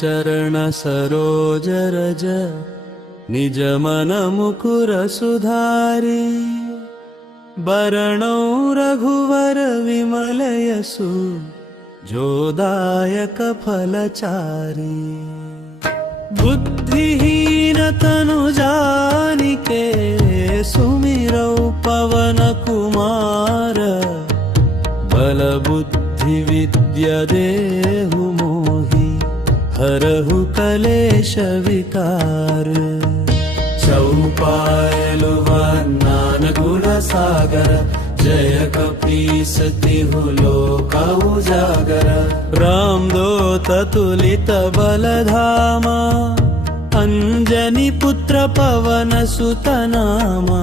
चरण सरोज रज निज मन मुकुर सुधारी बरणौ रघुवर विमल यशु जोदायक फलचारी बुद्धिहीन तनु जानिके सुमिरौ पवन कुमार बल बुद्धि विद्या देहु मोहि हरहु कलेश विकार चौपायलु वन्नान गुण सागर जय कपीस तिहु लोक उजागर रामदूत तुलित बलधामा अंजनी पुत्र पवन सुत नामा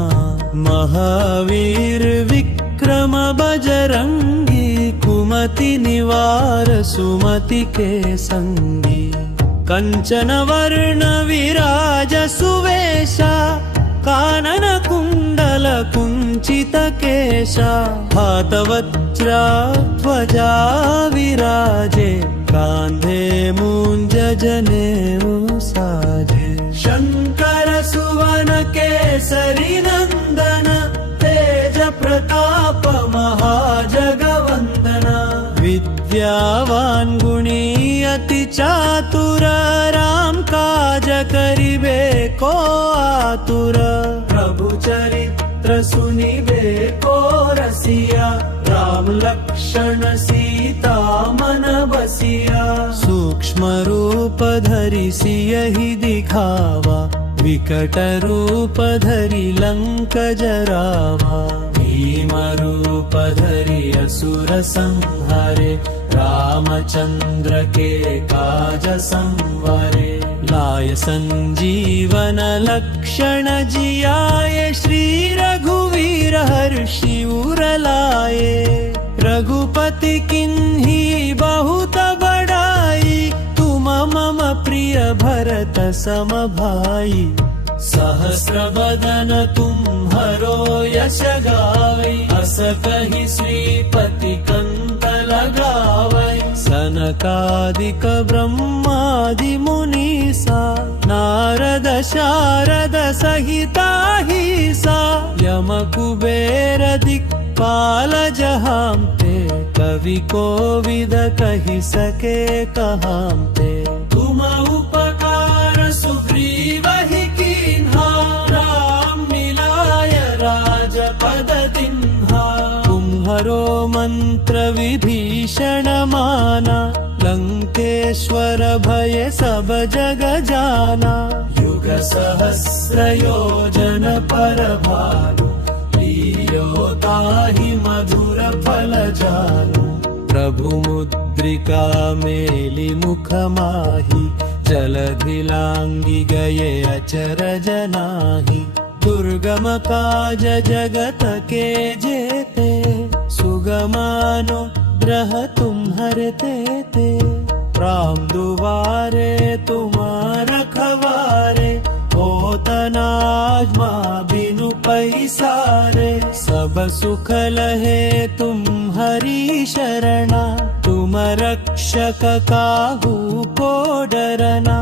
महावीर विक्रम बजरंगी कुमति निवार सुमति के संगी कंचन वर्ण विराज सुवेशा कानन कुंडल कुंचित केशा हातवज्रा ध्वजा विराजे कांधे मूंज जनेऊ साजे शंकर सुवन केसरी नंदन तेज प्रताप महाजगवंदना विद्यावान गुणी अति चातुर राम काज करिबे को आतुर प्रभु चरित्र सुनिबे को रसिया राम लक्ष्मण सीता मन बसिया सूक्ष्म रूप धरि सियहि दिखावा विकट रूप धरि लंक जरावा भीम रूप धरि असुर संहारे रामचंद्र के काज संवारे लाय संजीवन लक्षण जियाए श्री रघुवीर हर्षि उर लाए रघुपति किन्ही बहुत बड़ाई तुम मम प्रिय भरत सम भाई सहस्र बदन तुम्हरो यश गावै अस कहि श्रीपति कंठ लगावै सनकादिक ब्रह्मादि मुनीसा नारद शारद सहिता हिसा यम कुबेर दिक्पाल जहांते कवि कोविद कहि सके कहांते तुम उपकार सुग्रीवहि कीन्हा राम मिलाय राजपद दिन्हा तुम्हरो मंत्र विभीषण माना लंकेश्वर भय सब जग जाना युग सहस्र योजन पर भानु लील्यो ताहि मधुर फल जानु प्रभु मुद्रिका मेलि मुख माहि जलधि लांघि गए अचरज नाहि दुर्गम काज जगत के जेते सुगमानुग्रह तुम्हरे तेते राम दुआरे तुम रखवारे होत न आजमा बिनु पैसारे सब सुख लहे तुम्हरी शरणा तुम रक्षक काहू को डरना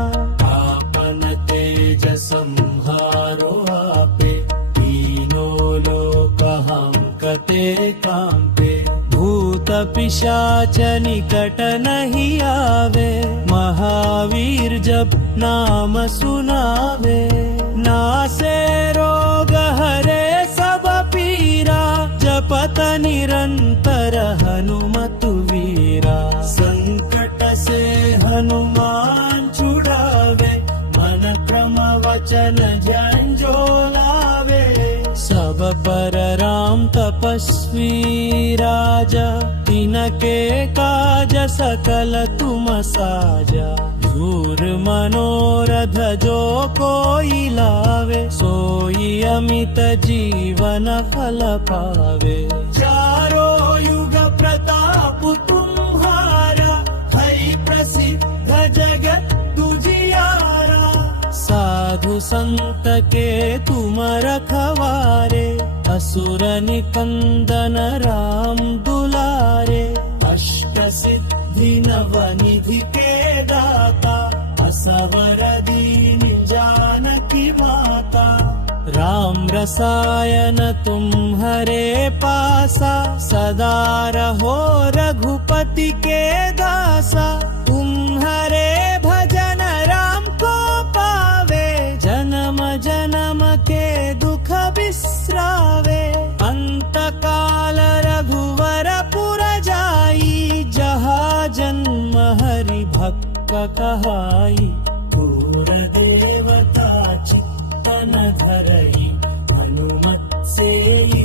आपन तेज संहारो आपे तीनों लोक हांकते कांपे भूत पिशाच निकट नहीं आवे महावीर जब नाम सुनावे नासे रोग हरे सब पीरा जपत निरंतर हनुमत वीरा संकट से हनुमान छुड़ावे मन क्रम वचन ध्यान जो लावे सब पर राम तपस्वी राजा तिनके काज सकल तुम साजा धूर मनोरथ जो कोई लावे सोई अमित जीवन फल पावे चारों युग प्रताप तुम्हारा है प्रसिद्ध जगत तुझियारा साधु संत के तुम रखवारे असुर निकंदन राम दुलारे अष्ट सिद्धि नव निधि के दाता सवर दीनी जानकी माता। राम रसायन तुम्हारे पासा, सदा रहो रघुपति के दासा। तुम्हारे भजन राम को पावे, जन्म जन्म के दुख बिसरावे। अंत काल रघुवर पुर जाई, जहाँ जन्म हरि भक्त कहाई। क्रूर देवता चित्तन धरई, हनुमत से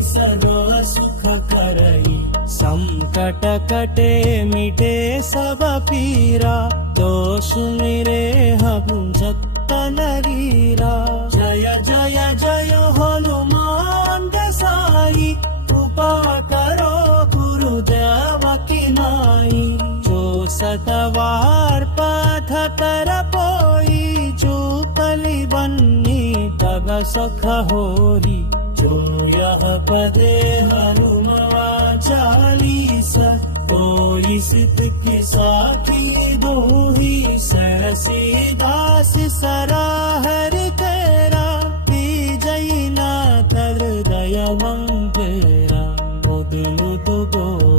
सर्व सुख करई। संकट कटे मिटे सब पीरा, दोष मेरे हम जतन वीरा। जय जय जय हनुमान गोसाई, कृपा करो गुरुदेव की नाई। जो सतवार पथ कर पोई, जो कलि बन्नी तब सख होरी। जो यह पदे हनुमान चालीसा, कोई सित की साथी दोही। सहसी दास सराहर तेरा, विजयी नाथ हृदय मंगेरा। मुदनु दुदोह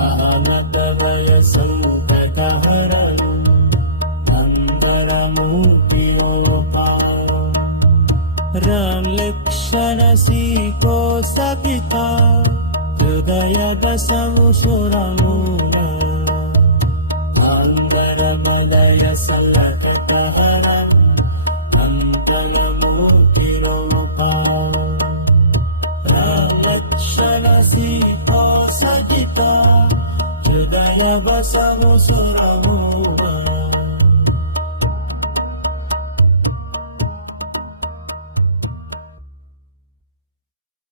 आनत भय संकट हरण, अंबर मूर्ति ओपार। राम लक्ष्मण सीको सपिता, हृदय बसवु सुरमुना। अंबर मलय सलकट हरण, अंतन मूर्ति रूपार। राम लक्ष्मण सीको सपिता, हृदय बसवु सुरमुना।